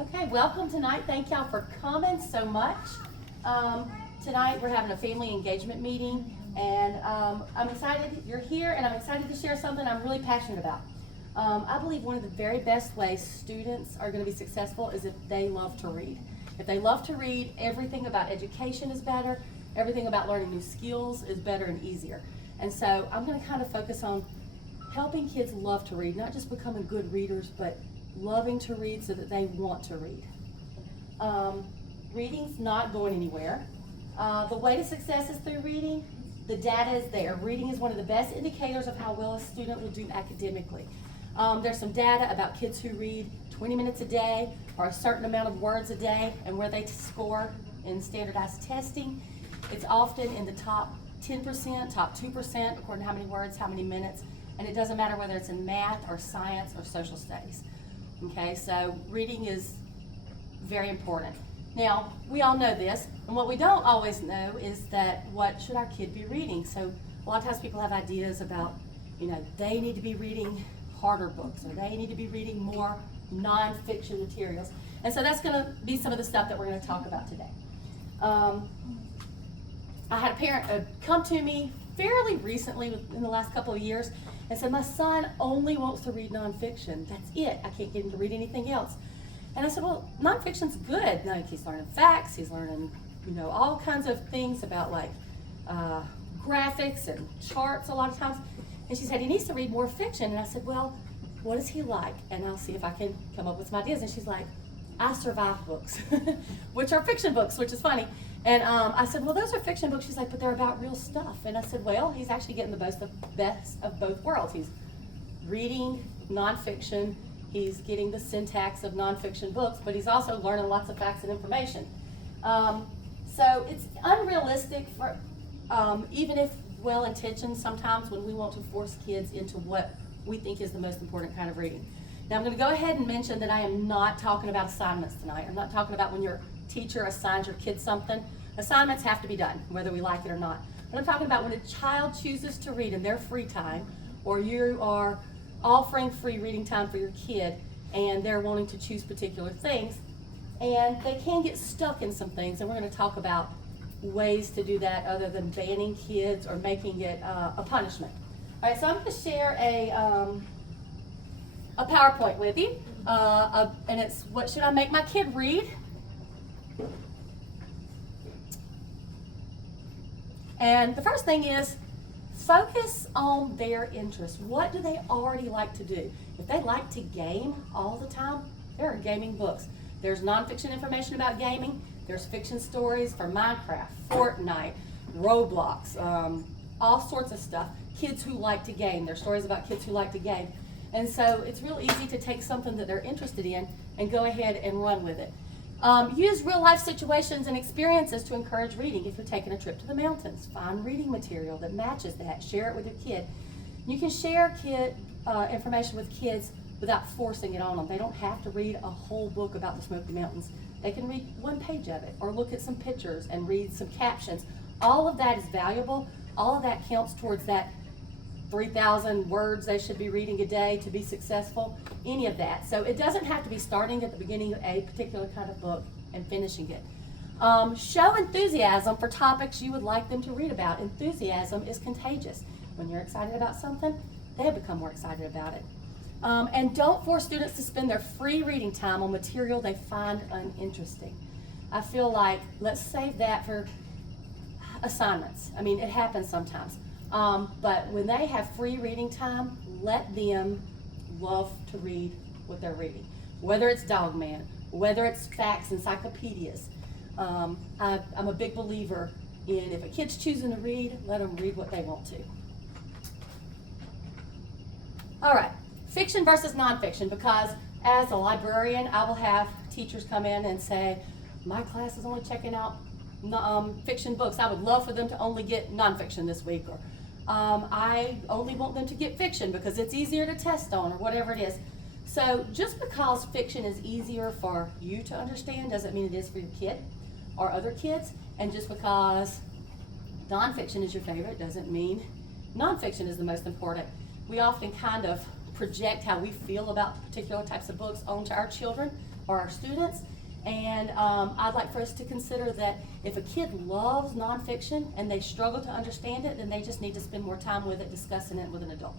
Okay, welcome tonight. Thank y'all for coming so much. Tonight we're having a family engagement meeting, and I'm excited you're here, and I'm excited to share something I'm really passionate about. I believe one of the very best ways students are going to be successful is if they love to read. If they love to read, everything about education is better, everything about learning new skills is better and easier. And so I'm going to kind of focus on helping kids love to read, not just becoming good readers, but loving to read so that they want to read. Reading's not going anywhere. The way to success is through reading. The data is there. Reading is one of the best indicators of how well a student will do academically. There's some data about kids who read 20 minutes a day or a certain amount of words a day and where they score in standardized testing. It's often in the top 10%, top 2%, according to how many words, how many minutes, and it doesn't matter whether it's in math or science or social studies. Okay, so reading is very important. Now, we all know this, and what we don't always know is that what should our kid be reading? So a lot of times people have ideas about, they need to be reading harder books, or they need to be reading more nonfiction materials. And so that's gonna be some of the stuff that we're gonna talk about today. I had a parent come to me fairly recently, in the last couple of years, and said, my son only wants to read nonfiction. That's it. I can't get him to read anything else. And I said, well, nonfiction's good. Like, he's learning facts. He's learning, all kinds of things about graphics and charts a lot of times. And she said, he needs to read more fiction. And I said, well, what does he like? And I'll see if I can come up with some ideas. And she's like, I survive books, which are fiction books, which is funny. And I said, well, those are fiction books. She's like, but they're about real stuff. And I said, well, he's actually getting the best of both worlds. He's reading nonfiction. He's getting the syntax of nonfiction books, but he's also learning lots of facts and information. So it's unrealistic for, even if well-intentioned, sometimes when we want to force kids into what we think is the most important kind of reading. Now, I'm going to go ahead and mention that I am not talking about assignments tonight. I'm not talking about when your teacher assigns your kid something. Assignments have to be done, whether we like it or not. But I'm talking about when a child chooses to read in their free time, or you are offering free reading time for your kid, and they're wanting to choose particular things, and they can get stuck in some things, and we're going to talk about ways to do that other than banning kids or making it a punishment. All right, so I'm going to share a PowerPoint with you, and it's what should I make my kid read? And the first thing is focus on their interests. What do they already like to do? If they like to game all the time, there are gaming books. There's nonfiction information about gaming. There's fiction stories for Minecraft, Fortnite, Roblox, all sorts of stuff. Kids who like to game. There's stories about kids who like to game. And so it's real easy to take something that they're interested in and go ahead and run with it. Use real life situations and experiences to encourage reading. If you're taking a trip to the mountains, find reading material that matches that. Share it with your kid. You can share information with kids without forcing it on them. They don't have to read a whole book about the Smoky Mountains. They can read one page of it or look at some pictures and read some captions. All of that is valuable. All of that counts towards that 3,000 words they should be reading a day to be successful, any of that. So it doesn't have to be starting at the beginning of a particular kind of book and finishing it. Show enthusiasm for topics you would like them to read about. Enthusiasm is contagious. When you're excited about something, they become more excited about it. And don't force students to spend their free reading time on material they find uninteresting. I feel like let's save that for assignments. I mean, it happens sometimes. But when they have free reading time, let them love to read what they're reading. Whether it's Dog Man, whether it's facts, encyclopedias. I'm a big believer in if a kid's choosing to read, let them read what they want to. All right, fiction versus nonfiction, because as a librarian, I will have teachers come in and say, my class is only checking out fiction books. I would love for them to only get nonfiction this week, or I only want them to get fiction because it's easier to test on, or whatever it is. So just because fiction is easier for you to understand doesn't mean it is for your kid or other kids. And just because nonfiction is your favorite doesn't mean nonfiction is the most important. We often kind of project how we feel about particular types of books onto our children are our students. And I'd like for us to consider that if a kid loves nonfiction and they struggle to understand it, then they just need to spend more time with it, discussing it with an adult.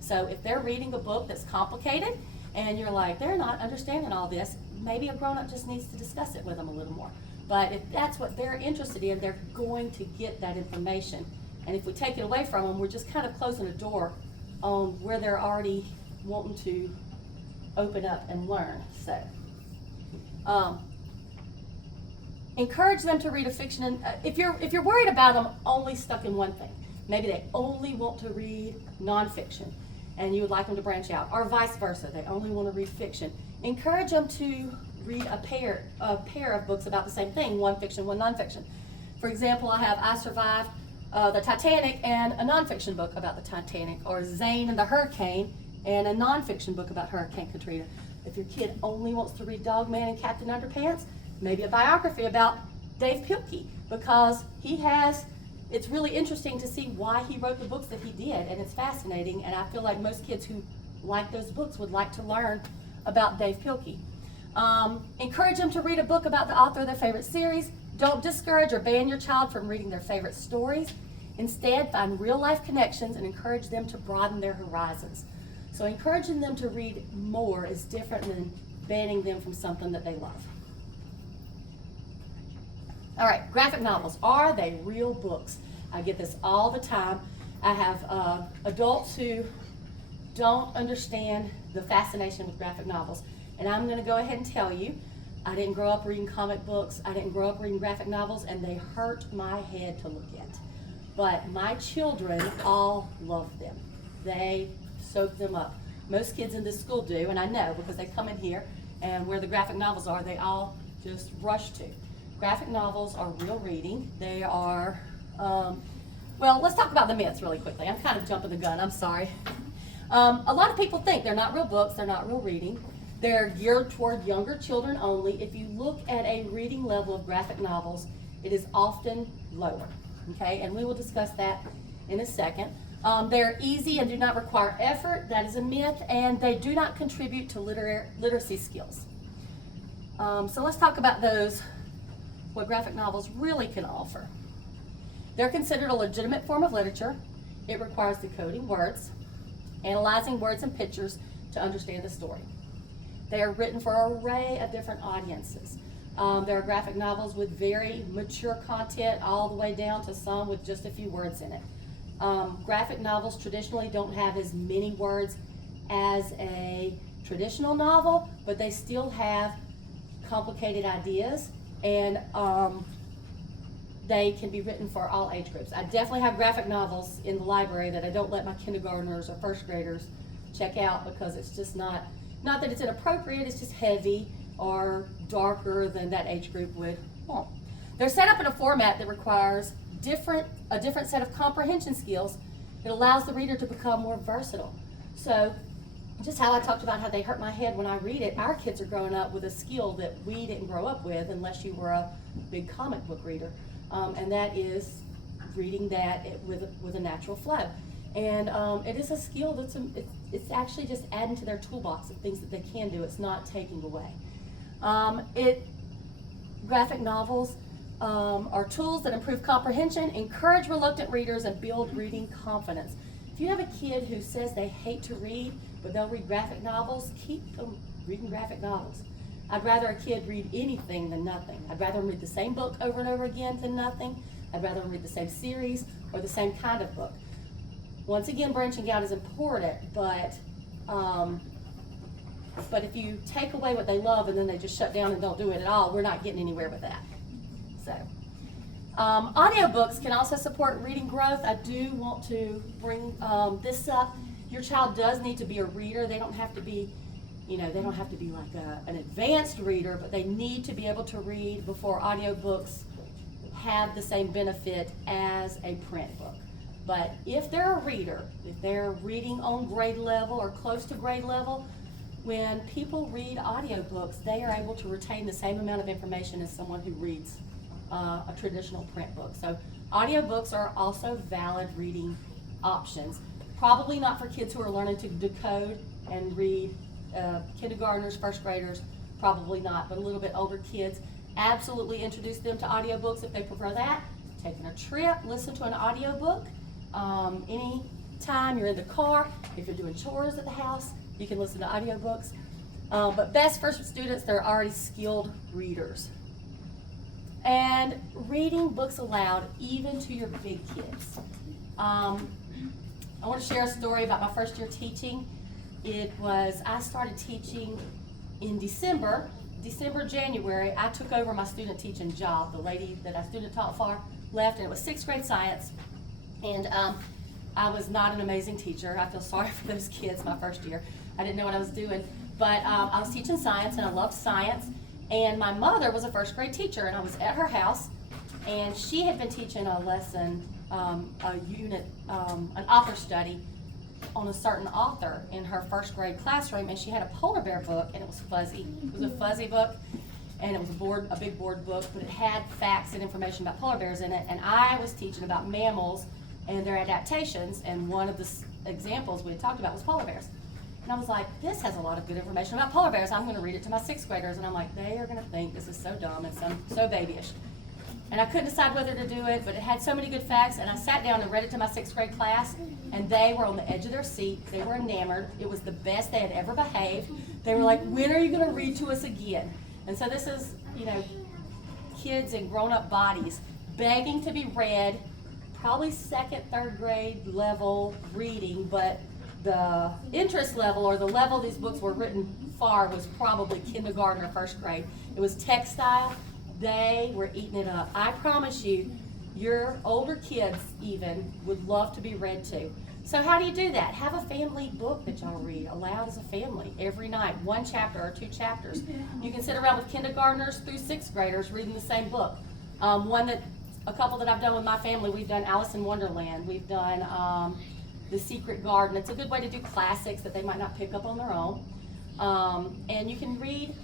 So if they're reading a book that's complicated and you're like, they're not understanding all this, maybe a grown-up just needs to discuss it with them a little more. But if that's what they're interested in, they're going to get that information. And if we take it away from them, we're just kind of closing a door on where they're already wanting to open up and learn. So encourage them to read a fiction. And if you're worried about them only stuck in one thing, maybe they only want to read nonfiction, and you would like them to branch out, or vice versa, they only want to read fiction. Encourage them to read a pair of books about the same thing, one fiction, one nonfiction. For example, I Survived the Titanic and a nonfiction book about the Titanic, or Zane and the Hurricane and a nonfiction book about Hurricane Katrina. If your kid only wants to read Dog Man and Captain Underpants, maybe a biography about Dave Pilkey, because it's really interesting to see why he wrote the books that he did, and it's fascinating, and I feel like most kids who like those books would like to learn about Dave Pilkey. Encourage them to read a book about the author of their favorite series. Don't discourage or ban your child from reading their favorite stories. Instead, find real-life connections and encourage them to broaden their horizons. So encouraging them to read more is different than banning them from something that they love. All right, graphic novels. Are they real books? I get this all the time. I have adults who don't understand the fascination with graphic novels. And I'm going to go ahead and tell you, I didn't grow up reading comic books. I didn't grow up reading graphic novels, and they hurt my head to look at. But my children all love them. They soak them up. Most kids in this school do, and I know because they come in here, and where the graphic novels are, they all just rush to. Graphic novels are real reading. They are, well, let's talk about the myths really quickly. I'm kind of jumping the gun, I'm sorry. A lot of people think they're not real books, they're not real reading. They're geared toward younger children only. If you look at a reading level of graphic novels, it is often lower, okay? And we will discuss that in a second. They're easy and do not require effort. That is a myth, and they do not contribute to literacy skills. So let's talk about those, what graphic novels really can offer. They're considered a legitimate form of literature. It requires decoding words, analyzing words and pictures to understand the story. They are written for an array of different audiences. There are graphic novels with very mature content all the way down to some with just a few words in it. Graphic novels traditionally don't have as many words as a traditional novel, but they still have complicated ideas, and they can be written for all age groups. I definitely have graphic novels in the library that I don't let my kindergartners or first graders check out because it's just not that it's inappropriate, it's just heavy or darker than that age group would want. They're set up in a format that requires a different set of comprehension skills. It allows the reader to become more versatile. So just how I talked about how they hurt my head when I read it, our kids are growing up with a skill that we didn't grow up with unless you were a big comic book reader. And that is reading that with a natural flow. And it is a skill that's it's actually just adding to their toolbox of things that they can do. It's not taking away. Graphic novels are tools that improve comprehension, encourage reluctant readers, and build reading confidence. If you have a kid who says they hate to read, but they'll read graphic novels, keep them reading graphic novels. I'd rather a kid read anything than nothing. I'd rather them read the same book over and over again than nothing. I'd rather them read the same series or the same kind of book. Once again, branching out is important, but if you take away what they love and then they just shut down and don't do it at all, we're not getting anywhere with that. So, audiobooks can also support reading growth. I do want to bring this up. Your child does need to be a reader. They don't have to be, they don't have to be like an advanced reader, but they need to be able to read before audiobooks have the same benefit as a print book. But if they're a reader, if they're reading on grade level or close to grade level, when people read audiobooks, they are able to retain the same amount of information as someone who reads a traditional print book. So audiobooks are also valid reading options. Probably not for kids who are learning to decode and read. Kindergartners, first graders probably not, but a little bit older kids, absolutely introduce them to audiobooks if they prefer that. Taking a trip, listen to an audiobook. Any time you're in the car, if you're doing chores at the house, you can listen to audiobooks. But best for students that are already skilled readers. And reading books aloud, even to your big kids. I want to share a story about my first year teaching. I started teaching in December, January. I took over my student teaching job. The lady that I student taught for left, and it was 6th grade science. And I was not an amazing teacher. I feel sorry for those kids my first year. I didn't know what I was doing. But I was teaching science, and I loved science. And my mother was a 1st grade teacher, and I was at her house, and she had been teaching a lesson, a unit, an author study on a certain author in her 1st grade classroom, and she had a polar bear book, and it was fuzzy. It was a fuzzy book, and it was a big board book, but it had facts and information about polar bears in it, and I was teaching about mammals and their adaptations, and one of the examples we had talked about was polar bears. And I was like, this has a lot of good information about polar bears. I'm going to read it to my 6th graders. And I'm like, they are going to think this is so dumb and so babyish. And I couldn't decide whether to do it, but it had so many good facts. And I sat down and read it to my 6th grade class. And they were on the edge of their seat. They were enamored. It was the best they had ever behaved. They were like, when are you going to read to us again? And so this is, kids in grown-up bodies begging to be read, probably 2nd, 3rd grade level reading, but the interest level, or the level these books were written for, was probably kindergarten or 1st grade. It was textile. They were eating it up. I promise you, your older kids even would love to be read to. So how do you do that? Have a family book that y'all read aloud as a family every night, 1 chapter or 2 chapters. You can sit around with kindergartners through 6th graders reading the same book. A couple that I've done with my family, we've done Alice in Wonderland. We've done The Secret Garden. It's a good way to do classics that they might not pick up on their own. And you can read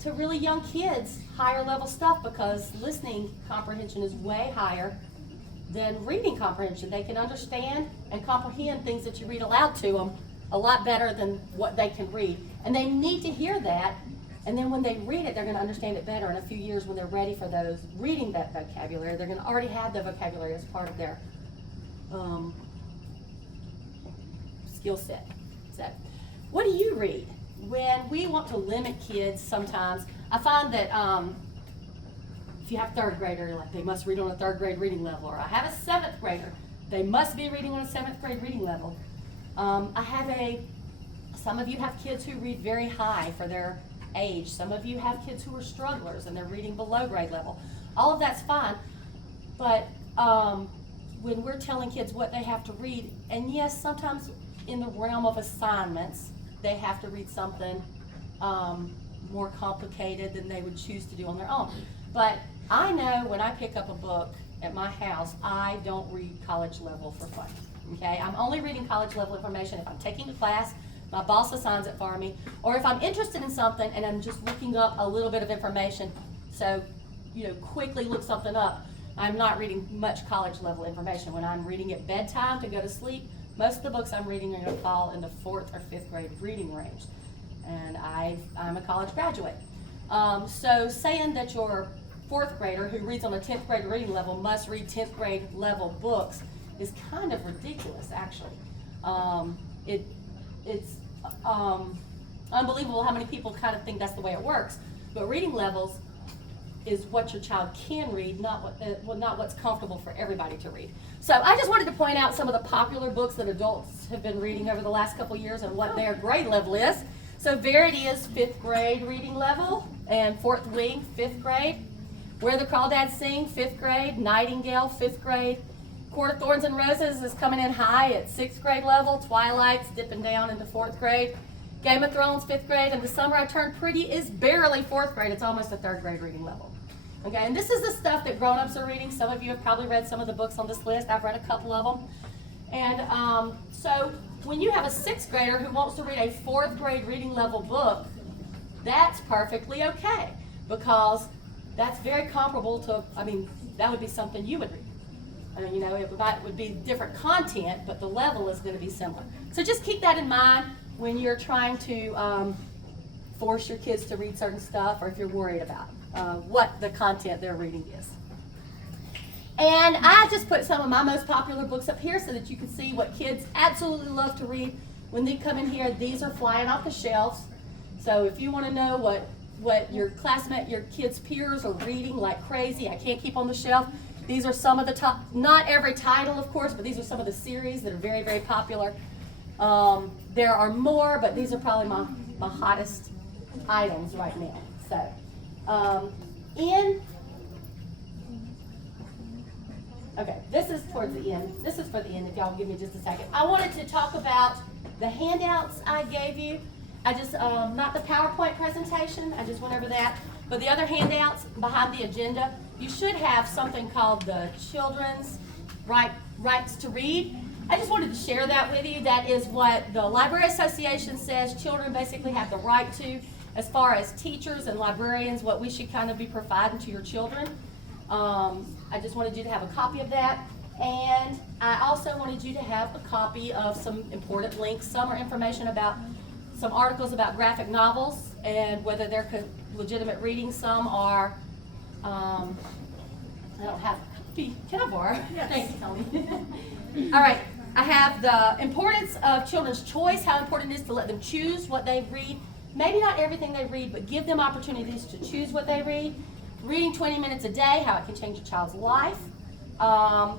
to really young kids higher level stuff, because listening comprehension is way higher than reading comprehension. They can understand and comprehend things that you read aloud to them a lot better than what they can read. And they need to hear that. And then when they read it, they're going to understand it better in a few years when they're ready for those, reading that vocabulary. They're going to already have the vocabulary as part of their skill set. So, what do you read? When we want to limit kids sometimes, I find that if you have a 3rd grader, like they must read on a 3rd grade reading level, or I have a 7th grader, they must be reading on a 7th grade reading level. Some of you have kids who read very high for their age. Some of you have kids who are strugglers and they're reading below grade level. All of that's fine, but when we're telling kids what they have to read, and yes, sometimes in the realm of assignments, they have to read something more complicated than they would choose to do on their own. But I know when I pick up a book at my house, I don't read college level for fun. Okay, I'm only reading college level information if I'm taking a class, my boss assigns it for me, or if I'm interested in something and I'm just looking up a little bit of information, so quickly look something up. I'm not reading much college level information. When I'm reading at bedtime to go to sleep, most of the books I'm reading are going to fall in the 4th or 5th grade reading range. And I'm a college graduate. So saying that your 4th grader who reads on a 10th grade reading level must read 10th grade level books is kind of ridiculous, actually. It's unbelievable how many people kind of think that's the way it works. But reading levels is what your child can read, not what's comfortable for everybody to read. So I just wanted to point out some of the popular books that adults have been reading over the last couple years and what their grade level is. So Verity is 5th grade reading level, and Fourth Wing, 5th grade. Where the Crawdads Sing, 5th grade. Nightingale, 5th grade. Court of Thorns and Roses is coming in high at 6th grade level. Twilight's dipping down into 4th grade. Game of Thrones, 5th grade. And The Summer I Turned Pretty is barely 4th grade. It's almost a 3rd grade reading level. Okay, and this is the stuff that grown-ups are reading. Some of you have probably read some of the books on this list. I've read a couple of them. And so when you have a 6th grader who wants to read a 4th grade reading level book, that's perfectly okay, because that's very comparable to, that would be something you would read. It would be different content, but the level is going to be similar. So just keep that in mind when you're trying to force your kids to read certain stuff, or if you're worried about what the content they're reading is. And I just put some of my most popular books up here so that you can see what kids absolutely love to read when they come in here. These are flying off the shelves. So if you want to know what your classmate, your kids' peers are reading like crazy, I can't keep on the shelf. These are some of the top, not every title of course, but these are some of the series that are very, very popular. There are more, but these are probably my hottest items right now. So, okay, this is towards the end. This is for the end, if y'all will give me just a second. I wanted to talk about the handouts I gave you. I just, not the PowerPoint presentation, I just went over that, but the other handouts behind the agenda, you should have something called the Children's Rights to Read. I just wanted to share that with you. That is what the Library Association says children basically have the right to, as far as teachers and librarians, what we should kind of be providing to your children. I just wanted you to have a copy of that. And I also wanted you to have a copy of some important links. Some are information about some articles about graphic novels and whether they're legitimate reading. Some are, I don't have a copy. Can I borrow? Yes. Thank you, Tony. All right. I have the importance of children's choice, how important it is to let them choose what they read. Maybe not everything they read, but give them opportunities to choose what they read. Reading 20 minutes a day, how it can change a child's life. I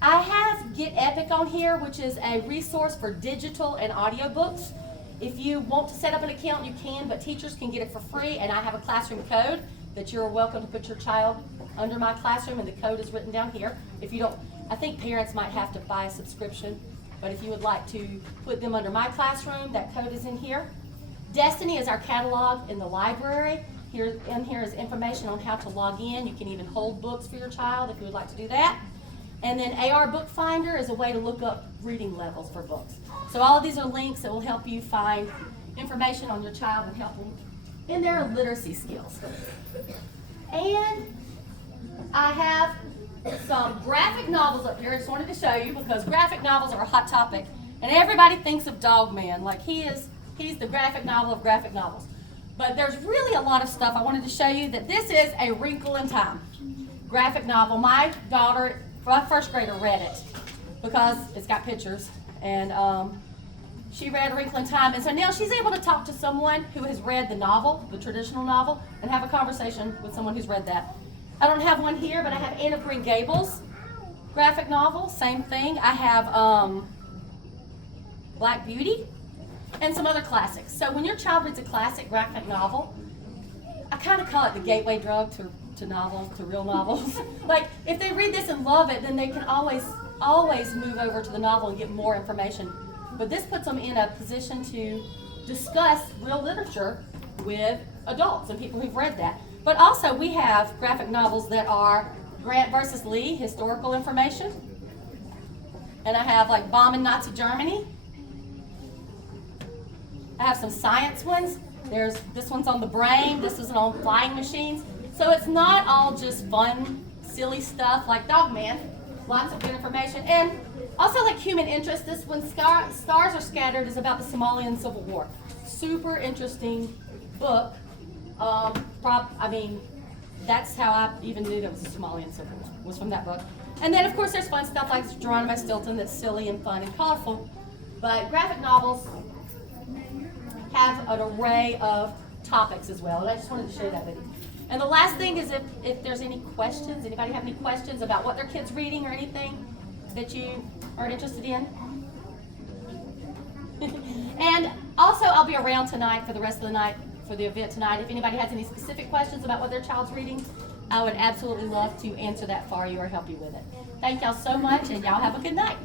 have Get Epic on here, which is a resource for digital and audiobooks. If you want to set up an account, you can, but teachers can get it for free, and I have a classroom code that you're welcome to put your child under my classroom, and the code is written down here. If you don't, I think parents might have to buy a subscription, but if you would like to put them under my classroom, that code is in here. Destiny is our catalog in the library. Here is information on how to log in. You can even hold books for your child if you would like to do that. And then AR Bookfinder is a way to look up reading levels for books. So all of these are links that will help you find information on your child and help them in their literacy skills. And I have some graphic novels up here. I just wanted to show you because graphic novels are a hot topic. And everybody thinks of Dog Man, like he's the graphic novel of graphic novels. But there's really a lot of stuff. I wanted to show you that this is A Wrinkle in Time graphic novel. My daughter, my first grader, read it because it's got pictures. And she read A Wrinkle in Time. And so now she's able to talk to someone who has read the novel, the traditional novel, and have a conversation with someone who's read that. I don't have one here, but I have Anne of Green Gables graphic novel. Same thing. I have Black Beauty and some other classics. So when your child reads a classic graphic novel, I kind of call it the gateway drug to novels, to real novels. Like if they read this and love it, then they can always move over to the novel and get more information. But this puts them in a position to discuss real literature with adults and people who've read that. But also we have graphic novels that are Grant versus Lee, historical information. And I have like Bomb in Nazi Germany. I have some science ones. This one's on the brain, this is on flying machines. So it's not all just fun, silly stuff like Dog Man. Lots of good information. And also like human interest, this one, Stars Are Scattered, is about the Somalian Civil War. Super interesting book. That's how I even knew there was a Somalian Civil War, was from that book. And then of course there's fun stuff like Geronimo Stilton that's silly and fun and colorful. But graphic novels have an array of topics as well. And I just wanted to share that with you. And the last thing is if there's any questions, anybody have any questions about what their kid's reading or anything that you are interested in? And also I'll be around tonight for the rest of the night for the event tonight. If anybody has any specific questions about what their child's reading, I would absolutely love to answer that for you or help you with it. Thank y'all so much, and y'all have a good night.